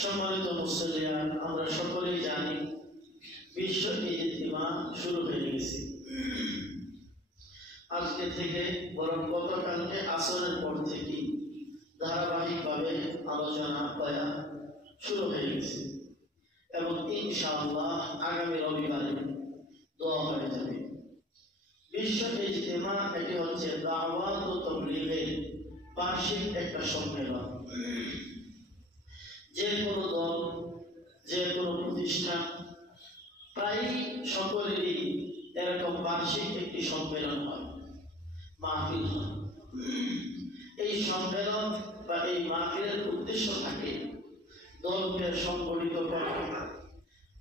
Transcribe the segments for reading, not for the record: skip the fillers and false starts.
সম্মানিত মুসলিয়ান, আমরা সকলেই জানি বিশ্ব ইজতিমা শুরু হয়ে গেছে। আজকে থেকে বরং গতকালকে আসরের পর থেকে ধারাবাহিকভাবে আলোচনা বয়ান শুরু হয়ে গেছে এবং ইনশাআল্লাহ আগামী রবিবারে দোয়া হয়ে যাবে। বিশ্ব ইজতিমা এটি হচ্ছে দাওয়াত ও তাবলীগের বার্ষিক একটা সম্মেলন। যে কোনো দল, যে কোনো প্রতিষ্ঠান, প্রায় সকলেরই এরকম বার্ষিক একটি সম্মেলন হয়, মাহফিল হয়। এই সম্মেলন বা এই মাহফিলের উদ্দেশ্য থাকে দলকে সংগঠিত করা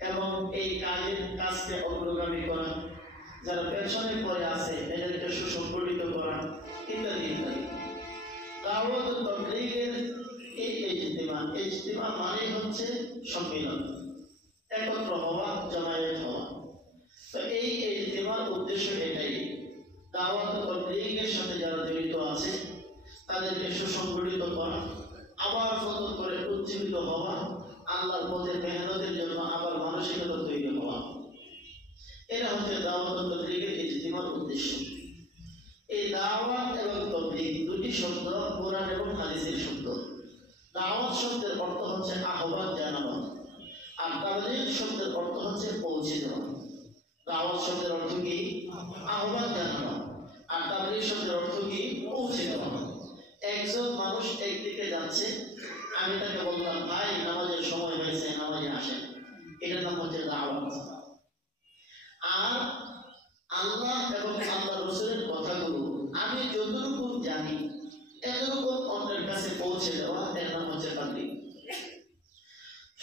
এবং এই কাজকে অগ্রগামী করা, যারা পেছনে পড়ে আছে এদেরকে সুসংগঠিত করা ইত্যাদি ইত্যাদি। দাওয়াত ও তাবলীগের এই ইজতিমা মানে হচ্ছে সম্মেলন, একত্র হওয়া, জমায়েত হওয়া। তো এই ইজতিমার উদ্দেশ্য এটাই, দাওয়াত ও তাবলীগের সাথে যারা জড়িত আছে তাদেরকে সুসংগঠিত করা, আবার নতুন করে উজ্জীবিত হওয়া, আল্লাহর পথে মেহনতের জন্য আবার মানসিকতা তৈরি হওয়া। এটা হচ্ছে দাওয়াত ও তাবলীগের ইজতিমার উদ্দেশ্য। এই দাওয়াত এবং তাবলীগ দুটি শব্দ কোরআন এবং হাদিসের শব্দ। দাওয়াত শব্দের অর্থ হচ্ছে আহ্বান জানানো, আর তাবলীগ শব্দের অর্থ হচ্ছে পৌঁছে দেওয়া। দাওয়াত শব্দের অর্থ কি? আহ্বান জানানো, আর তাবলীগ শব্দের অর্থ কি? পৌঁছে দেওয়া। একজন মানুষ একদিকে যাচ্ছে, আমি তাকে বললাম, ভাই নামাজের সময় হয়েছে, নামাজে আসেন, এটার নাম হচ্ছে দাওয়াত। আর আল্লাহ এবং আল্লাহ রাসূলের কথাগুলো আমি যতটুকু জানি এতটুকু অন্যের কাছে পৌঁছে দেওয়া, এর নাম হচ্ছে তাবলীগ।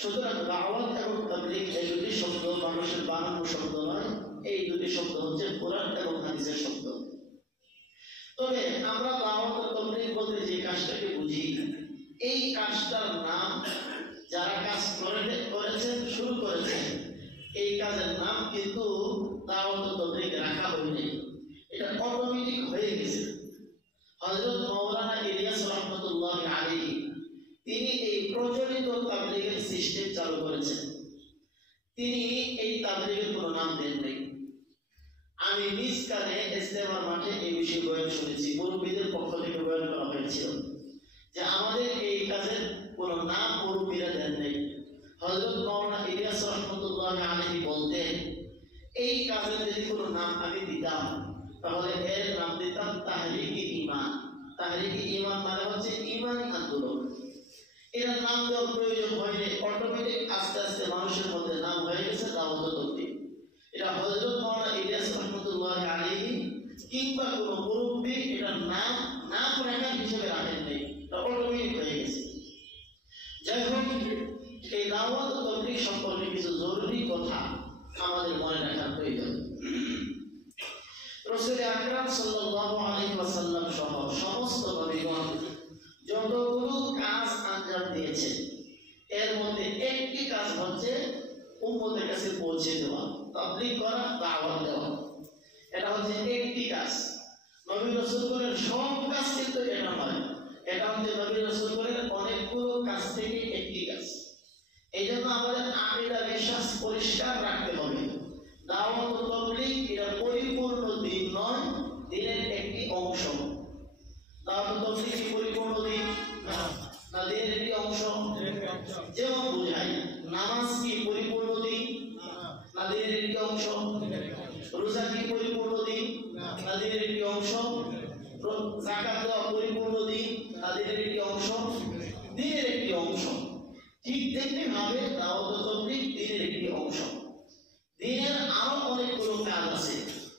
সুতরাং দাওয়াত এবং তাবলীগ এই দুটি শব্দ মানুষের বানানো শব্দ নয়, এই দুটি শব্দ হচ্ছে কোরআন এবং হাদিসের শব্দ। তবে আমরা দাওয়াত ও তাবলীগ বলতে যে কাজটাকে বুঝি, এই কাজটার নাম যারা কাজ করেছেন, শুরু করেছেন, এই কাজের নাম কিন্তু দাওয়াত ও তাবলীগ রাখা হয়নি, এটা অটোমেটিক হয়ে গেছে। হযরত মাওলানা ইলিয়াস রাহমাতুল্লাহি আলাইহি তিনি এই প্রচলিত তাবলীগের সিস্টেম চালু করেছেন। তিনি এই তাবলীগের কোনো নাম দেন নাই। আমি নিজ কানে ইজতেমার মাঠে এই বিষয়ে বয়ান শুনেছি, মুরব্বীদের পক্ষ থেকে বয়ান করা হয়েছিল যে আমাদের এই কাজের কোনো নাম মুরব্বীরা দেন নাই। হযরত মাওলানা ইলিয়াস রাহমাতুল্লাহি আলাইহি বলতেন, এই কাজের যদি কোনো নাম আমি দিতাম তাহলে এর নাম দিতাম তাহরিকি ঈমান। তাহরিকি ঈমান মানে হচ্ছে ঈমানি আন্দোলন। এর নাম দেওয়ার প্রয়োজন হয়নি, অটোমেটিক আস্তে আস্তে মানুষের মধ্যে নাম হয়ে গেছে দাওয়াত ও তাবলীগ। এটা হযরত মাওলানা ইলিয়াস রাহমাতুল্লাহি আলাইহি কিংবা কোনো মুরব্বী এটা নাম রাখার হিসেবে রাখেন নাই, এটা অটোমেটিক হয়ে গেছে। যাই হোক, এই দাওয়াত ও তাবলীগ সম্পর্কে কিছু জরুরি কথা আমাদের মনে রাখার প্রয়োজন। রাসূল আকরাম সাল্লাল্লাহু আলাইহি ওয়াসাল্লাম সহ সমস্ত নবীগণ যতগুলো কাজ আঞ্জাম দিয়েছেন, এর মধ্যে একটি কাজ হচ্ছে উম্মতের কাছে পৌঁছে দেওয়া, তাবলীগ করা, দাওয়াত দেওয়া। এটা হচ্ছে একটি কাজ। নবী রাসূলগণের সব কাজ কিন্তু এটা নয়, এটা হচ্ছে নবী রাসূলগণের অনেকগুলো কাজ থেকে একটি কাজ। এই জন্য আমাদের আকীদা বিশ্বাস পরিষ্কার রাখতে হবে। দাওয়াত ও তাবলীগ এটা পরিপূর্ণ দিন নয়, দিনের একটি অংশ। দাওয়াত ও তাবলীগ কি পরিপূর্ণ দিন না দিনের একটি অংশ? যেমন বুঝাই, নামাজ কি পরিপূর্ণ দিন না দিনের একটি অংশ? রোজা কি পরিপূর্ণ দিন না দিনের একটি অংশ? যাকাত দেওয়া পরিপূর্ণ দিন না দিনের একটি অংশ? দিনের একটি অংশ। ঠিক তেমনি ভাবে দাওয়াত ও তাবলীগ দিনের একটি অংশ। দিনের আরো অনেকগুলো কাজ আছে।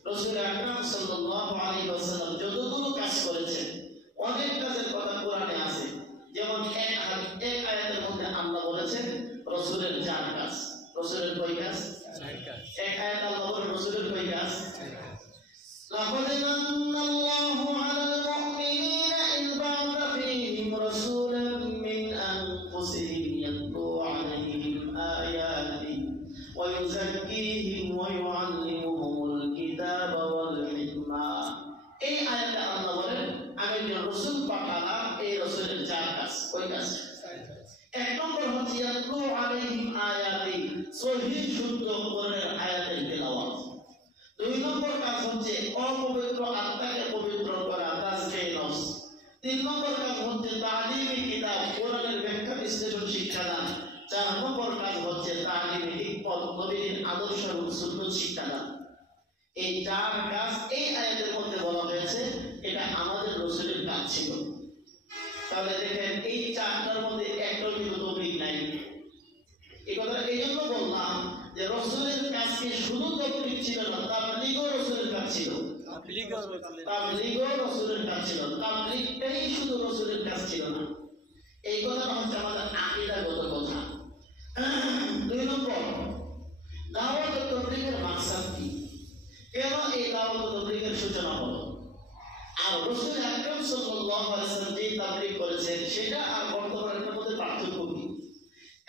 রাসূল আকরাম সাল্লাল্লাহু আলাইহি ওয়াসাল্লাম যতগুলো কাজ করেছেন, অনেক কাজের কথা কোরআনে আছে। যেমন এক আয়াতের মধ্যে আল্লাহ বলেছেন রাসূলের 4 কাজ। রাসূলের কয় কাজ? 4 কাজ। এক আয়াত আল্লাহ বলেন রাসূলের কয় কাজ? লাকাদ মান্নাল্লাহু আলাল মুমিনিনা ইয বা'আথা ফীহিম রাসূলাম মিন আনফুসিহিম ইয়াতলু আলাইহিম আয়াতিহি ওয়া ইউযাক্কিহিম ওয়া ইউআল্লিমুহুমুল কিতাবা ওয়াল হিকমা। এই আয়াতে আল্লাহ বলেন আমি যে রাসূল পাঠালাম, এই রাসূলের 4 কাজ। কয় কাজ? এক নম্বর হচ্ছে ইয়াতলু আলাইহিম আয়াতি, সহিহ শুদ্ধ কোরআনের আয়াতের তেলাওয়াত। 2 নম্বর কাজ হচ্ছে অপবিত্র আত্মাকে পবিত্র করা, তাজকিয়ে নফস। 3 নম্বর কাজ হচ্ছে তালিমে কিতাব, কোরআনের ব্যাখ্যা বিশ্লেষণ শিক্ষা দান। 4 নম্বর কাজ হচ্ছে তালিমে হিকমত, নবীর আদর্শ এবং সুন্নাত শিক্ষা দান। এই 4 কাজ এই আয়াতের মধ্যে বলা হয়েছে, এটা আমাদের রাসূলের কাজ ছিল। তাহলে দেখেন এই 4টার মধ্যে একটাও কিন্তু তৌফিক নাই। এই কথা এই জন্য বললাম যে রাসূলের কাজ কি শুধু তৌফিক ছিল না, তাবলীগও রাসূলের কাজ ছিল। তাবলীগও রাসূলের কাজ ছিল, তাবলীগটাই শুধু রাসূলের কাজ ছিল না। এই কথাটা হচ্ছে আমাদের আকীদাগত কথা। 2 নম্বর, দাওয়াত ও তাবলীগের মাকসাদ কি? কেন এই দাওয়াত ও তাবলীগের সূচনা হলো? আর রাসূল আকরাম সাল্লাল্লাহু আলাইহি ওয়াসাল্লাম যে তাবলীগ করেছেন সেটা আর বর্তমানের মধ্যে পার্থক্য কি?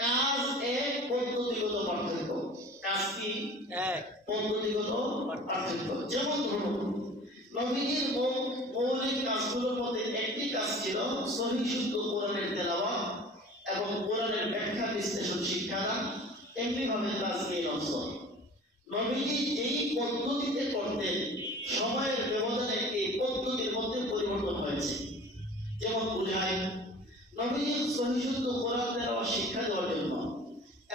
কাজ এক, পদ্ধতিগত পার্থক্য। কাজ কি? এক, পদ্ধতিগত পার্থক্য। যেমন ধরুন নবীর মৌলিক কাজগুলোর মধ্যে একটি কাজ ছিল সহিহ শুদ্ধ কোরআনের তেলাওয়াত এবং কোরআনের ব্যাখ্যা বিশ্লেষণ শিক্ষা দান, এমনি ভাবে তাজকিয়ে নফস। নবীজি যেই পদ্ধতিতে করতেন, সময়ের ব্যবধানে এই পদ্ধতির মধ্যে পরিবর্তন হয়েছে। যেমন বুঝায় নবীজি সহিহ শুদ্ধ কোরআন তেলাওয়াত শিক্ষা দেওয়ার জন্য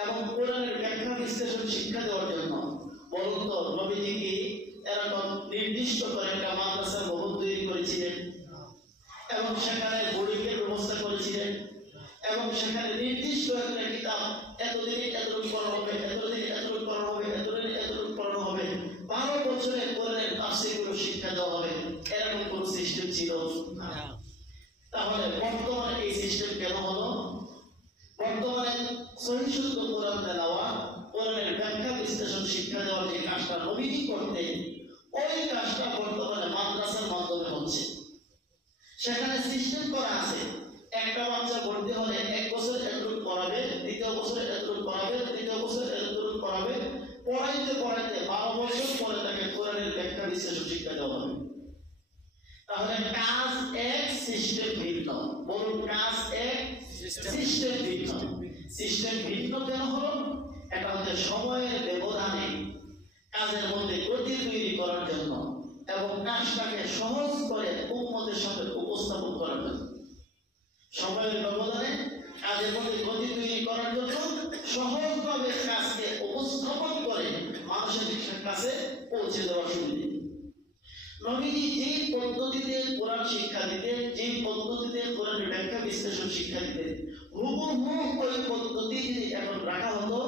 এবং কোরআনের ব্যাখ্যা বিশ্লেষণ শিক্ষা দেওয়ার জন্য বলুন তো নবীজি কি এরকম নির্দিষ্ট করে একটা মাদ্রাসার ভবন তৈরি করেছিলেন এবং সেখানে বোর্ডিংয়ের ব্যবস্থা করেছিলেন এবং সেখানে নির্দিষ্ট একটা কিতাব এতদিনে এতটুকু পড়ানো হবে, এতদিনে এতটুকু পড়ানো হবে, এতদিনে এতটুকু পড়ানো হবে, 12 বছরে কোরআনের তাফসীরগুলো শিক্ষা দেওয়া হবে, এরকম কোন সিস্টেম ছিল না। তাহলে বর্তমানে এই সিস্টেম কেন হলো? বর্তমানে সহিহ শুদ্ধ কোরআন তেলাওয়াত, কোরআনের ব্যাখ্যা বিশ্লেষণ শিক্ষা দেওয়ার যে কাজটা নবীজি করতেন, ওই কাজটা বর্তমানে মাদ্রাসার মাধ্যমে হচ্ছে। সেখানে সিস্টেম করা আছে, একটা বাচ্চা ভর্তি হলে 1 বছর এতটুকু পড়াবে, দ্বিতীয় বছরে এতটুকু পড়াবে, তৃতীয় বছরে এতটুকু পড়াবে, পড়াইতে পড়াইতে 12 বছর পরে তাকে কোরআনের ব্যাখ্যা বিশ্লেষণ শিক্ষা দেওয়া হবে। তাহলে কাজ এক, সিস্টেম ভিন্ন। বলুন কাজ এক, সিস্টেম ভিন্ন। সিস্টেম ভিন্ন কেন হলো? এটা হচ্ছে সময়ের ব্যবধানে কাজের মধ্যে গতি তৈরি করার জন্য এবং কাজটাকে সহজ করে উম্মতের সাথে উপস্থাপন করার জন্য। সময়ের ব্যবধানে কাজের মধ্যে গতি তৈরি করার জন্য সহজভাবে কাজকে উপস্থাপন করে মানুষের কাছে পৌঁছে দেওয়ার সুবিধা। নবীজি যে পদ্ধতিতে কোরআন শিক্ষা দিতেন, যে পদ্ধতিতে কোরআনের ব্যাখ্যা বিশ্লেষণ শিক্ষা দিতেন, হুবহু ওই পদ্ধতি যদি এখন রাখা হতো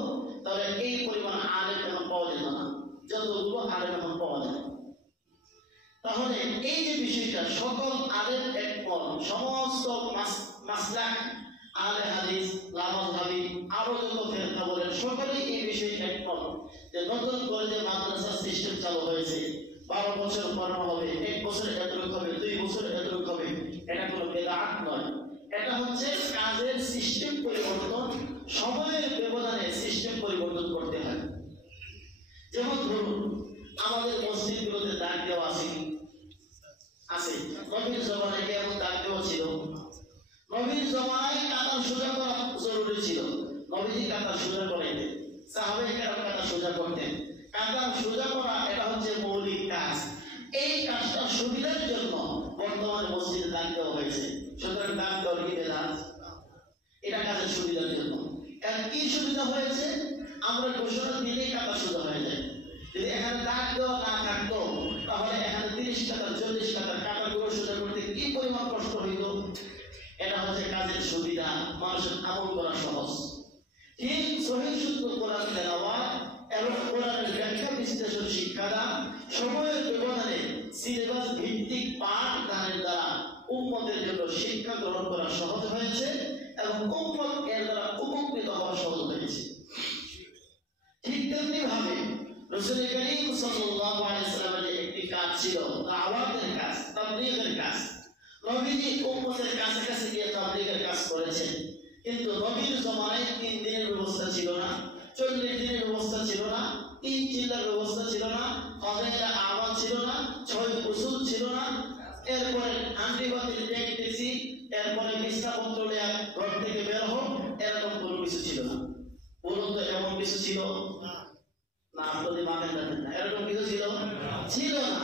তাহলে এই পরিমাণ আলেম এখন পাওয়া যেত না, যতগুলো আলেম এখন পাওয়া যায়। তাহলে এই যে বিষয়টা সকল আলেম একমত, সমস্ত মাসলাক আহলে হাদিস, লামাযহাবী, আরো যত ফিরকা বলেন সকলেই এই বিষয়ে একমত যে নতুন করে যে মাদ্রাসা সিস্টেম চালু হয়েছে, 12 বছর পড়ানো হবে, 1 বছরে এতটুকু হবে, 2 বছরে এতটুকু হবে, এটা কোনো বেদাত নয়। এটা হচ্ছে কাজের সিস্টেম পরিবর্তন, সময়ের ব্যবধানে সিস্টেম পরিবর্তন করতে হয়। যেমন ধরুন আমাদের মসজিদগুলোতে দাগ দেওয়া আছে, নবীর জমানায় কেমন দাগ দেওয়া ছিল? নবীর জমানায় কাতার সোজা করা জরুরি ছিল, নবীজি কাতার সোজা করাইতেন, সাহাবায়ে কেরাম কাতার সোজা করতেন। কাতার সোজা করা এটা হচ্ছে মৌলিক কাজ। এই কাজটা সুবিধার জন্য বর্তমানে মসজিদে দাগ দেওয়া হয়েছে। সুতরাং দাগ দেওয়ার কি বেদাত? এটা কাজের সুবিধার জন্য। এর কি সুবিধা হয়েছে? আমরা ঘোষণা দিলেই কাতার সোজা হয়ে যায়। যদি এখানে দাগ দেওয়া না থাকতো তাহলে এখানে 30 কাতার 40 কাতার কাতারগুলো সোজা করতে কি পরিমাণ কষ্ট হইত। এটা হচ্ছে কাজের সুবিধা, মানুষের আমল করা সহজ। ঠিক সহিহ শুদ্ধ কোরআন তেলাওয়াত এবং কোরআনের ব্যাখ্যা বিশ্লেষণ শিক্ষা দান, সময়ের ব্যবধানে সিলেবাস ভিত্তিক পাঠ দানের দ্বারা উম্মতের জন্য শিক্ষা গ্রহণ করা সহজ হয়েছে এবং উম্মত এর দ্বারা উপকৃত হওয়া সহজ হয়েছে। ঠিক তেমনি ভাবে রাসূল করিম সাল্লাল্লাহু আলাইহি ওয়াসাল্লামের একটি কাজ ছিল দাওয়াতের কাজ, তাবলীগের কাজ। নবীজি উম্মতের কাছে কাছে গিয়ে তাবলীগের কাজ করেছেন, কিন্তু নবীর জমানায় 3 দিনের ব্যবস্থা ছিল না, 40 দিনের ব্যবস্থা ছিল না, 3 চিল্লার ব্যবস্থা ছিল না, ফাজাইলে আওয়াজ ছিল না, 6 উসুল ছিল না, এরপরে হান্ডি বাতিল ট্যাক্সি, এরপরে বিছনাপত্র নেয়া ঘর থেকে বের হোক, এরকম কোনো কিছু ছিল না। কিছু ছিল না, আপনাদের মানেন না, এরকম কিছু ছিল ছিল না।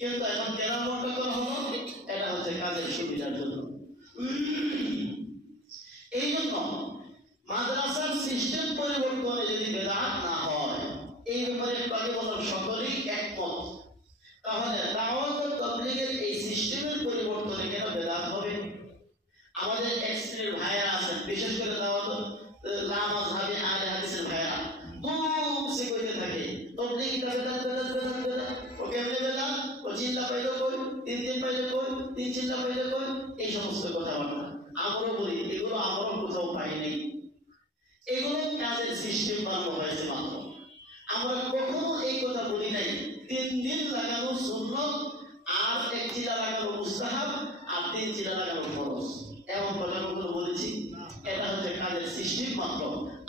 কিন্তু এখন কেন মনটা করা হলো? এটা হচ্ছে কাজের সুবিধার জন্য। এই জন্য মাদ্রাসার সিস্টেম পরিবর্তনে যদি বেদাত না হয়, এই ব্যাপারে কাকে বলার সকলেই একমত, তাহলে দাওয়াত ও তাবলীগের এই সিস্টেমের পরিবর্তনে কেন বেদাত হবে? আমাদের এক শ্রেণীর ভাইয়েরা আছেন, বিশেষ করে দাওয়াত লা মাযহাবি আহলে হাদিসের ভাইয়েরা সে কইতে থাকে তাবলীগ বেদাত বেদাত বেদাত বেদাত, ও কেমনে বেদাত, ও চিল্লা পাইলো কই, তিন দিন পাইলো কই, তিন চিল্লা পাইলো কই, এই সমস্ত কথাবার্তা আমরা বলি এগুলো আমরা কোথাও পাই নাই, এগুলো কাজের সিস্টেম বানানো হয়েছে মাত্র। আমরা কখনো এই কথা বলি নাই 3 দিন লাগানো সুন্নাত আর 1 চিলা লাগানো মুস্তাহাব আর 3 চিলা লাগানো ফরজ, এমন কথা কখনো বলেছি? এটা হচ্ছে কাজের সিস্টেম মাত্র।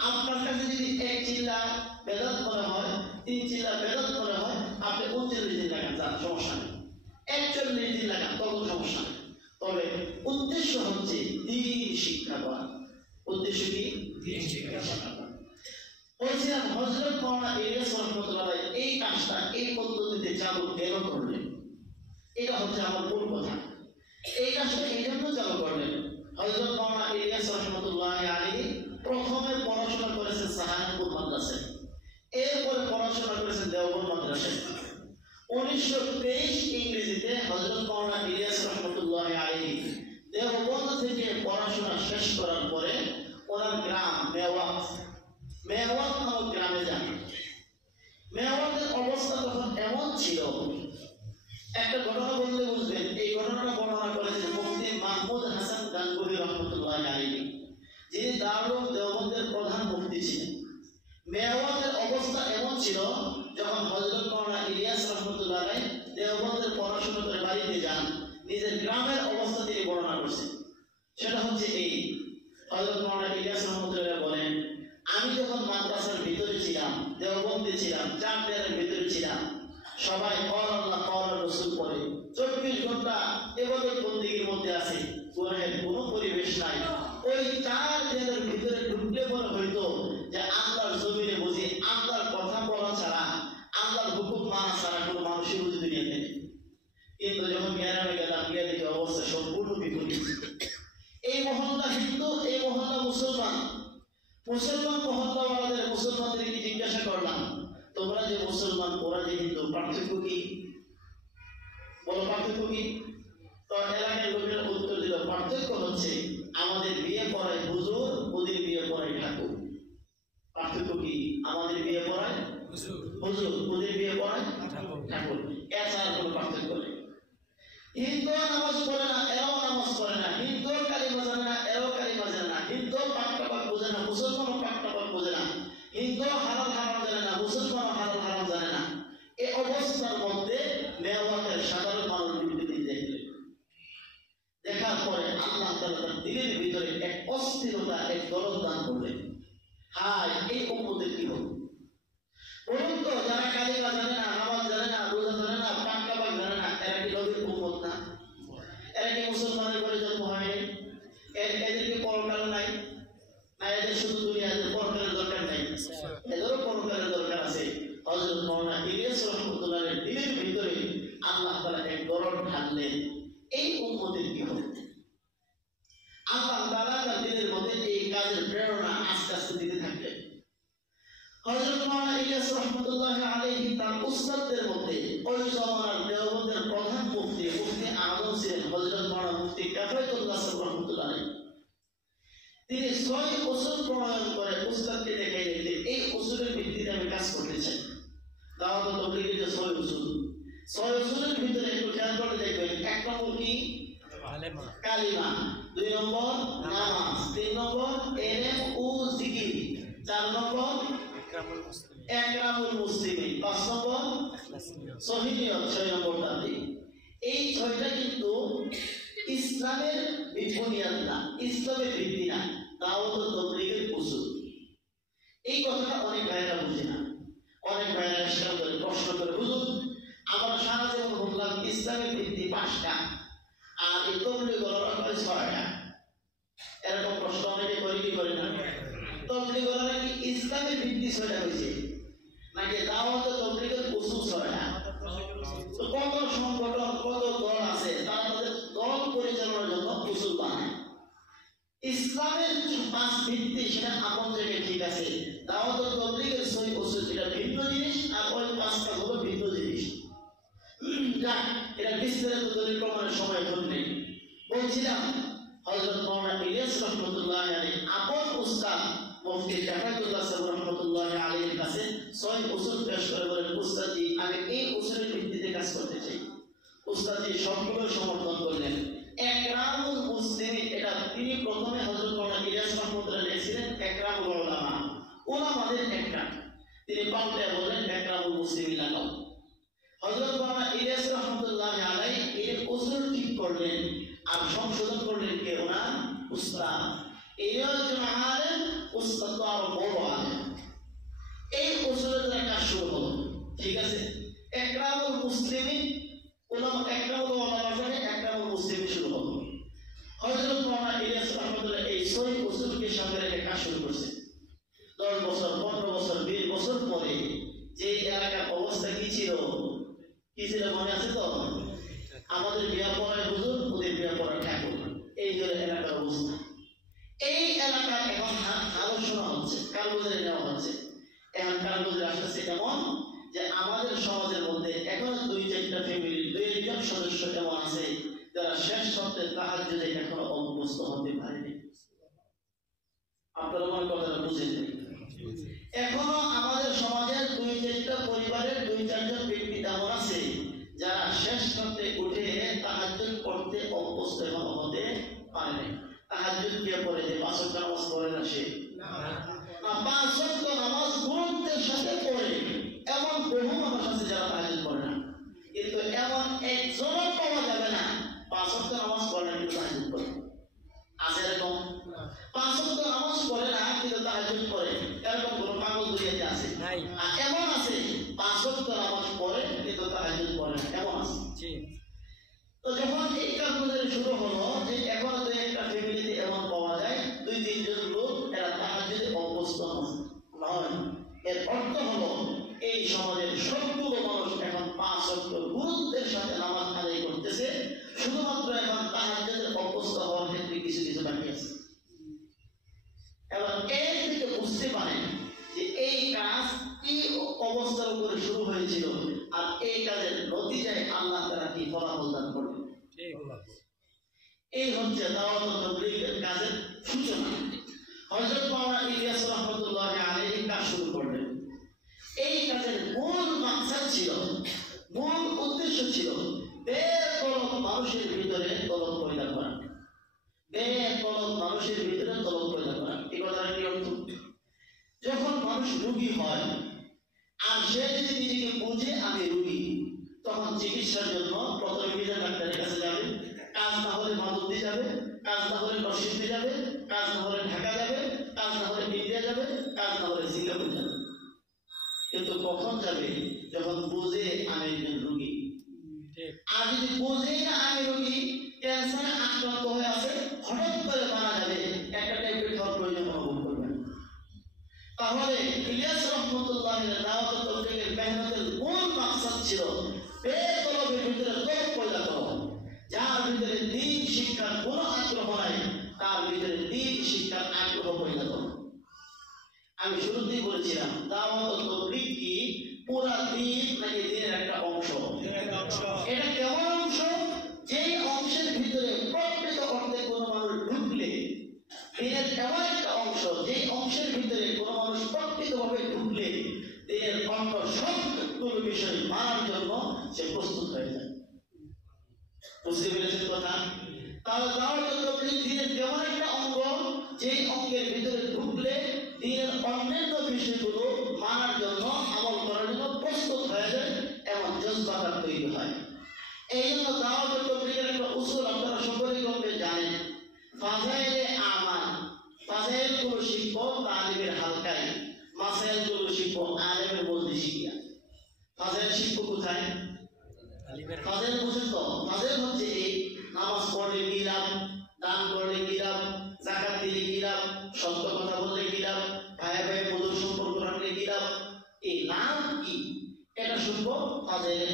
আপনার কাছে যদি 1 চিলা বেদাত মনে হয়, 3 চিলা বেদাত মনে হয়, আপনি 39 দিন লাগান, তার সমস্যা নেই। 41 দিন লাগান, তখন সমস্যা নেই। তবে উদ্দেশ্য হচ্ছে দ্বীন শিক্ষা করা। উদ্দেশ্য কি? দ্বীন শিক্ষা করা। বলছিলাম হযরত মাওলানা ইলিয়াস রাহমাতুল্লাহ এই কাজটা এই পদ্ধতিতে চালু কেন করলেন, এটা হচ্ছে আমার মূল কথা। এই কাজটা এই জন্য চালু করলেন, হযরত মাওলানা ইলিয়াস রাহমাতুল্লাহ আলাইহি প্রথমে পড়াশোনা করেছেন সাহারানপুর মাদ্রাসায়, এরপরে পড়াশোনা করেছেন দেওবন্দ মাদ্রাসায়। 1923 ইংরেজিতে হযরত মাওলানা ইলিয়াস রাহমাতুল্লাহ আলাইহি দেওবন্দ থেকে পড়াশোনা শেষ করার পরে ওনার গ্রাম মেওয়াত নামক গ্রামে যান। মেওয়াতের অবস্থা তখন এমন ছিল, একটা ঘটনা বললে বুঝবেন। এই ঘটনাটা বর্ণনা করেছেন মুফতি মাহমুদ হাসান গাঙ্গুহি রহমতুল্লাহ আলাইহি, যিনি দারুল দেওবন্দের প্রধান মুফতি ছিলেন। মেওয়াতের অবস্থা এমন ছিল, যখন হযরত মাওলানা ইলিয়াস রাহমাতুল্লাহ আলাইহি দেওবন্দের পড়াশোনা করে বাড়িতে যান, নিজের গ্রামের অবস্থা তিনি বর্ণনা করছেন। সেটা হচ্ছে এই, হযরত মাওলানা ইলিয়াস রাহমাতুল্লাহ বলেন, আমি যখন মাদ্রাসার ভিতরে ছিলাম, দেওবন্দে ছিলাম, চার দেয়ালের ভিতরে ছিলাম, সবাই কল আল্লাহ কল রাসূল পড়ে 24 ঘন্টা ইবাদত বন্দেগীর মধ্যে আছে, কোরআনের কোনো পরিবেশ নাই। ওই চার দেয়ালের ভিতরে ঢুকলে মনে হইতো যে আল্লাহর জমিনে বুঝি আল্লাহর কথা বলা ছাড়া, আল্লাহর হুকুম মানা ছাড়া কোনো মানুষের বুঝি দুনিয়াতে নেই। কিন্তু যখন গ্রামে গেলাম, গিয়ে দেখি অবস্থা সম্পূর্ণ বিপরীত। এই মহল্লা হিন্দু, এই মহল্লা মুসলমান। মুসলমান মহল্লাওয়ালাদের মুসলমানদেরকে জিজ্ঞাসা করলাম, তোমরা যে মুসলমান, ওরা যে হিন্দু, পার্থক্য কি? বলো পার্থক্য কি? তো এলাকার লোকেরা উত্তর দিল, পার্থক্য হচ্ছে আমাদের বিয়ে পড়ায় হুজুর, ওদের বিয়ে পড়ায় ঠাকুর। পার্থক্য কি? আমাদের বিয়ে পড়ায় হুজুর, ওদের বিয়ে পড়ায় ঠাকুর, এছাড়া কোনো পার্থক্য নেই। হিন্দু নামাজ পড়ে না, এরাও নামাজ পড়ে না। হিন্দু কালিমা জানে না, এরাও কালিমা জানে না। হিন্দু পাক বোঝে না, মুসলমানও পাক বোঝে না। হিন্দু হালাল হারাম জানে না, মুসলমানও হালাল হারাম জানে না। এই অবস্থার মধ্যে মেওয়াতের সাধারণ মানুষ বিবৃতি দেখলেন। দেখার পরে আল্লাহ তাআলা তার দিলের ভিতরে এক অস্থিরতা, এক দরদ দান করলেন। হায়, এই উম্মতের কি হবে? বলুন তো, যারা কালিমা জানে না, নামাজ জানে না, রোজা জানে না, পাক জানে না, এরা কি নবীর উম্মত না? এরা কি মুসলমানের ঘরে জন্ম হয়নি? এদেরকে পরকাল নাই না? এদের শুধু দুনিয়াতে পরকালের দরকার নাই, এদেরও পরকালের দরকার আছে। হযরত মাওলানা ইলিয়াস রাহমাতুল্লাহর দিলের ভিতরে আল্লাহ তাআলা এক দরদ ঢাললেন, এই উম্মতের কি হবে? আল্লাহ তাআলা তার দিলের মধ্যে এই কাজের প্রেরণা আস্তে আস্তে দিতে থাকলেন। হযরত মাওলানা ইলিয়াস রাহমাতুল্লাহ আলাইহি তার উস্তাদদের মধ্যে ওই জমানার দেওবন্দের প্রধান মুফতি আযম ছিলেন হযরত মাওলানা মুফতি কাফায়েতুল্লাহ রাহমাতুল্লাহ আলাইহি। তিনি 6 উসুল প্রণয়ন করে উস্তাদকে দেখাইলেন যে এই উসুলের ভিত্তিতে আমি কাজ করতে চাই। দাওয়াত ও তাবলীগের যে 6 উসুলের ভিতরে একটু খেয়াল করে দেখবেন, 1 নম্বর কি? কালিমা, 2 নম্বর নামাজ, 3 নম্বর ইলম ও জিকির, 4 নম্বর একরামুল মুসলিমিন, 5 নম্বর সহিহ নিয়ত, 6 নম্বর তাবলীগ। এই 6টা কিন্তু ইসলামের বুনিয়াদ না, ইসলামের ভিত্তি না, দাওয়াত ও তাবলীগের উসুল। এই কথাটা অনেক ভাইরা বুঝে না। অনেক ভাইরা সেটা করে প্রশ্ন করে, হুজুর আমরা সারা জীবন বললাম ইসলামের ভিত্তি 5টা, আর এই তাবলীগ হলো 6টা। এরকম প্রশ্ন অনেকে করে কি করে না? তাবলীগ তবলিগরা নাকি ইসলামের ভিত্তি ছয়টা হয়েছে, নাকি দাওয়াত তবলিগের উসুল ছয়টা। কত সংগঠন কত দল আছে, তারা তাদের দল পরিচালনার জন্য উসুল বানায়। ইসলামের পাঁচ ভিত্তি সেটা আপন জায়গায় ঠিক আছে, দাওয়াত তবলিগের ছয় উসুল এটা ভিন্ন জিনিস, আর ওই পাঁচটা হলো ভিন্ন জিনিস। যাক, এটা বিস্তারিত দলিল প্রমাণের সময় এখন নেই। বলছিলাম হযরত মাওলানা ইলিয়াস রাহমাতুল্লাহি আলাইহি আপন উস্তাদ মুফতি জাকাতুল্লাহ সাহেব রাহমাতুল্লাহি আলাইহির কাছে ছয় উসুল পেশ করে বলেন, উস্তাদজি আমি এই উসুলের ভিত্তিতে কাজ করতে চাই। উস্তাদজি সবগুলো সমর্থন করলেন। একরামুল মুসলিমিন, এটা তিনি প্রথমে হযরত মাওলানা ইলিয়াস রাহমাতুল্লাহি আলাইহি ছিলেন একরামুল উলামা, উলামাদের একরাম। তিনি পাল্টে বললেন একরামুল মুসলিমিন লাগাও। হযরত মাওলানা ইলিয়াস রাহমাতুল্লাহি আলাইহি এই উসুল ঠিক করলেন আর সংশোধন করলেন কে? ওনার উস্তাদ ইলিয়াস আলেম, উস্তাদ তো আরো বড় আলেম। এই উসুলের দ্বারা কাজ শুরু হলো। ঠিক আছে, একরামুল মুসলিমিন উলামা, একরামুল উলামা থেকে একরামুল মুসলিমিন শুরু হলো। হযরত মাওলানা ইলিয়াস রাহমাতুল্লাহ এই ছয় উসুলকে সামনে রেখে কাজ শুরু করছে। 10 বছর 15 বছর 20 বছর পরে যে এলাকার অবস্থা কি ছিল মনে আছে তো? আমাদের বিয়া পড়ায় হুজুর, ওদের বিয়া পড়ায় ঠাকুর, এই হলো এলাকার অবস্থা। এই এলাকার এখন আলোচনা হচ্ছে, কাগজে নেওয়া হচ্ছে। এখন কাগজে আসতেছে এমন যে আমাদের সমাজের মধ্যে এখন 2-4টা ফ্যামিলির 2-1 সদস্য এমন আছে যারা শেষ সপ্তাহে তাহাজ্জুদে এখনো অভ্যস্ত হতে পারেনি। আপনারা আমার কথাটা বুঝেন? এখনো আমাদের সমাজের 2-4টা পরিবারের 2-4 জন ব্যক্তি এমন আছে যারা শেষ রাতে উঠে তাহাজ্জুদ পড়তে অভ্যস্ত এখনো হতে পারে না। তাহাজ্জুদ কে পড়ে? যে 5 ওয়াক্ত নামাজ পড়ে না সে, না 5 ওয়াক্ত নামাজ গুরুত্বের সাথে পড়ে এমন বহু মানুষ আছে যারা তাহাজ্জুদ পড়ে না। কিন্তু এমন একজনও পাওয়া যাবে না 5 ওয়াক্ত নামাজ পড়ে না কিন্তু তাহাজ্জুদ পড়ে। আছে এরকম? 5 ওয়াক্ত নামাজ পড়ে না কিন্তু তাহাজ্জুদ পড়ে, এরকম কোন পাগল দুনিয়াতে আছে? নাই। আর এমন আছে 5 ওয়াক্ত নামাজ পড়ে কিন্তু তাহাজ্জুদ পড়ে না, এমন আছে। জি। তো যখন এই কাজগুলো শুরু হলো যে এখন তো একটা ফ্যামিলিতে এমন পাওয়া যায় 2-3 জন লোক এরা তাহাজ্জুদে অভ্যস্ত নয়, এর অর্থ হলো এই সমাজের সবগুলো মানুষ এখন 5 ওয়াক্ত গুরুত্বের সাথে নামাজ আদায় করতেছে, শুধুমাত্র এখন তাহাজ্জুদে অভ্যস্ত হওয়ার ক্ষেত্রে কিছু কিছু বাকি আছে। এবার এর থেকে বুঝতে পারেন যে এই কাজ কি অবস্থার উপরে শুরু হয়েছিল আর এই কাজের নতিজায় আল্লাহ তাআলা কি ফলাফল দান করবেন। এই হচ্ছে দাওয়াত ও তাবলীগের কাজের সূচনা। হযরত মাওলানা ইলিয়াস রাহমাতুল্লাহি আলাইহি কাজ শুরু করলেন। এই কাজের মূল মাকসাদ ছিল, মূল উদ্দেশ্য ছিল বেতলব মানুষের ভিতরে তলব পয়দা করা। বেতলব মানুষের ভিতরে তলব পয়দা করা, এই কথার কি অর্থ? যখন মানুষ রোগী হয় আর সে যদি নিজেকে বুঝে আমি রোগী, তখন চিকিৎসার জন্য প্রথমে বিনা ডাক্তারের কাছে যাবে, কাজ না হলে মাদুদি যাবে, কাজ না হলে নরসিংদী যাবে, কাজ না হলে ঢাকা যাবে, কাজ না হলে ইন্ডিয়া যাবে, কাজ না হলে সিঙ্গাপুর যাবে। কিন্তু কখন যাবে? যখন বুঝে আমি একজন রোগী। আর যদি বুঝে না আমি রোগী, ক্যান্সারে আক্রান্ত হয়ে আছে, হঠাৎ করে মারা যাবে, একটা ট্যাবলেট খাওয়ার প্রয়োজন অনুভব করবেন। তাহলে ইলিয়াস রাহমাতুল্লাহি আলাইহি দাওয়াত ও তাবলীগের মেহনতের মূল মাকসাদ ছিল বেতলবের ভিতরে তলব পয়দা করা। যার ভিতরে দ্বীন শিক্ষার কোনো আগ্রহ নাই তার ভিতরে দ্বীন শিক্ষার আগ্রহ পয়দা করা। আমি শুরুতেই বলেছিলাম দাওয়াত ও তাবলীগ কি পুরা দ্বীন নাকি দ্বীনের একটা অংশ? এটা কেমন অংশ? যেই অংশের ভিতরে প্রকৃত অর্থে কোনো মানুষ ঢুকলে, দ্বীনের এমন একটা অংশ যেই অংশের ভিতরে কোনো মানুষ প্রকৃতভাবে ঢুকলে দ্বীনের অন্য সবগুলো বিষয় মানার জন্য সে প্রস্তুত হয়ে যায়। বুঝতে পেরেছেন কথা? তাহলে দাওয়াত ও তাবলীগ দ্বীনের কেমন একটা অঙ্গ যেই অঙ্গের ভিতরে ঢুকলে দ্বীনের অন্যান্য বিষয়গুলো মানার জন্য, আমল করার জন্য প্রস্তুত হয়ে যায়, এমন জজবাটা তৈরি হয়। এই জন্য দাওয়াত ও তাবলীগের একটা উসুল আপনারা সকলেই কমবে জানেন, ফাজাইলে আমাল। ফাজাইল গুলো শিখবো তালিবের হালকায়, মাসাইল গুলো শিখবো আলেমের বলতে শিখিয়া। ফাজাইল শিখবো কোথায়? ফাজাইল বুঝেন তো? ফাজাইল হচ্ছে এই নামাজ পড়লে কি লাভ, দান করলে কি লাভ, যাকাত দিলে কি লাভ, সত্য কথা বললে কি লাভ, ভাই শুনবো তাদের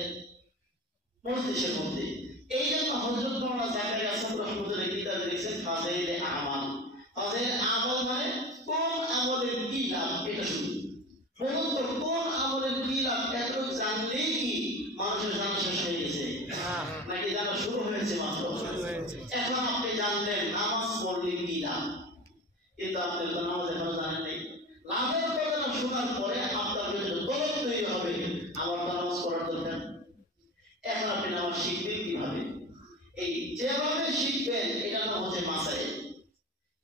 মজলিসের মধ্যে। এই জন্য হযরত মাওলানা জাকারিয়া সাহেব রহমাতুল্লাহ কিতাব লিখেছেন ফাযাইলে আমাল। ফাযাইলে আমাল মানে কোন আমলের কি লাভ, এটা শুনুন। বলুন তো কোন আমলের কি লাভ? এত জানলেই কি মানুষের জানা শেষ হয়ে গেছে নাকি জানা শুরু হয়েছে মাত্র? এখন আপনি জানলেন নামাজ পড়লে কি লাভ, কিন্তু আপনি তো নামাজ এখনো জানেন নাই। লাভের কথাটা শোনার পরে আপনার ভিতরে দরদ তৈরি হবে, আমার তো নামাজ পড়ার দরকার। এখন আপনি নামাজ শিখবেন কিভাবে? এই যেভাবে শিখবেন এটার নাম হচ্ছে মাসাইল।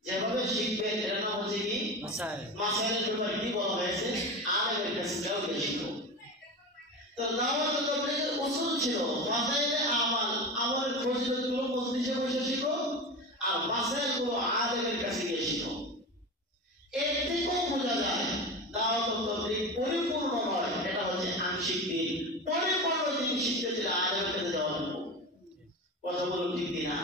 যেভাবে শিখবেন এটার নাম হচ্ছে কি মাসাইল। মাসাইলের ব্যাপারে কি বলা হয়েছে? আলেমের কাছে যাও গিয়ে শিখো। তো দাওয়াত তাবলীগের উসুল ছিল মাসাইলে আমাল, আমলের ফজিলতগুলো মজলিসে বসে শিখো, আর মাসাইলগুলো আলেমের কাছে গিয়ে শিখো। এর থেকেও বোঝা যায় দাওয়াত তাবলীগ পরিপূর্ণ নয়, এটা হচ্ছে আংশিক দিন। পরিপূর্ণ দিন শিখতে চাইলে আলেমের কাছে যাওয়া লাগবে। কথা বলুন ঠিক কিনা?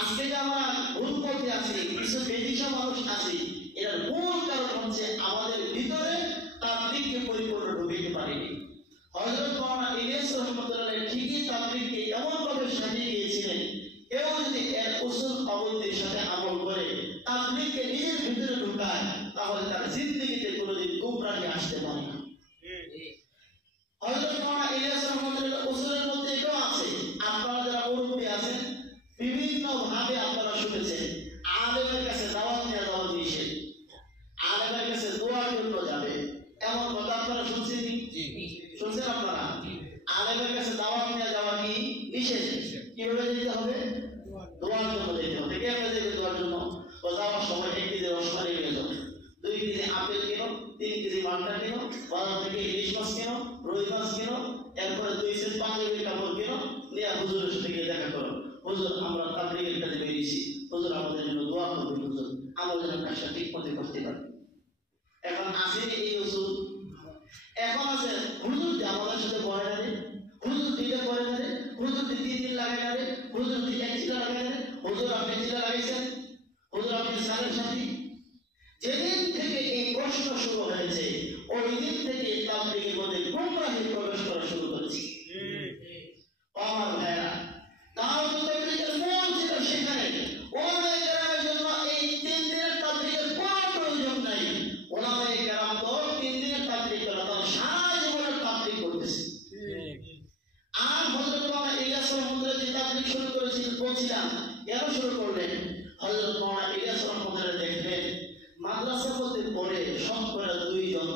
আজকে যে আমরা ভুল পথে আছি, কিছু বেদিশা মানুষ আছি, এর মূল কারণ হচ্ছে আমাদের ভিতরে তাবলীগকে পরিপূর্ণ ঢুকাইতে পারিনি। হযরত মাওলানা ইলিয়াস রহমাতুল্লাহ ঠিকই তাবলীগকে এমন ভাবে সাজিয়ে দিয়েছিলেন, কেউ যদি এর উসুল পাবন্দির সাথে আমল করে তাবলীগকে নিজের ভিতরে ঢুকায়, তাহলে তার জিন্দেগিতে কোনোদিন গুমরাহি আসতে পারে না। হযরত মাওলানা ইলিয়াস রহমাতুল্লাহ উসুলের মধ্যে এটাও আছে। আপনারা যারা মুরব্বী আছেন বিভিন্ন ভাবে আপনারা শুনেছেন আলেমের কাছে দাওয়াত নিয়ে যাওয়া নিষেধ, আলেমের কাছে দোয়ার জন্য যাবে, এমন কথা আপনারা শুনছেন? শুনছেন আপনারা? আলেমের কাছে দাওয়াত নিয়ে যাওয়া কি নিষেধ? কিভাবে যেতে হবে? দোয়ার জন্য যেতে হবে। কেমন যেতে দোয়ার জন্য? ও যাওয়ার সময় 1 কেজি রসমালাই নিয়ে যাও, 2 কেজি আপেল কেনো, 3 কেজি মালটা কেনো, বাজার থেকে ইলিশ মাছ কেনো, রুই মাছ কেনো, এরপরে 2 সেট পাঞ্জাবির কাপড় কেনো, নিয়ে হুজুরের সাথে গিয়ে দেখা করো। হুজুর আমরা তাবলীগের কাজে বেরিয়েছি, হুজুর আমাদের জন্য দোয়া করবেন, হুজুর আমরা যেন কাজটা ঠিক মতো করতে পারি। এখন আসেনি এই উসুল? এখন আছে হুজুর যে আমাদের সাথে পড়ে না রে, হুজুর দিতে পড়ে না রে, হুজুর 3 দিন লাগে না রে, হুজুর 1 চিলা লাগে না রে, হুজুর আপনি চিলা লাগাইছেন, হুজুর আপনি সারের সাথী। যেদিন থেকে এই প্রশ্ন শুরু হয়েছে ওই দিন থেকে তাবলীগের মধ্যে গুমরাহি প্রবেশ করা শুরু করেছে। আমার ভাইরা, দাওয়াত তাবলীগের মূল ছিল সেখানে। ওলামায়ে কেরামের জন্য এই 3 দিনের তাবলীগের কোনো প্রয়োজন নাই। ওলামায়ে কেরাম তো 3 দিনের তাবলীগ করে না, সারা জীবনের তাবলীগ করতেছে। আর হযরত মাওলানা ইলিয়াস রহমাতুল্লাহ যে তাবলীগ শুরু করেছিলেন বলছিলাম, কেন শুরু করলেন? হযরত মাওলানা ইলিয়াস রহমাতুল্লাহ দেখলেন মাদ্রাসা পড়তে পড়ে শতকরা 2 জন,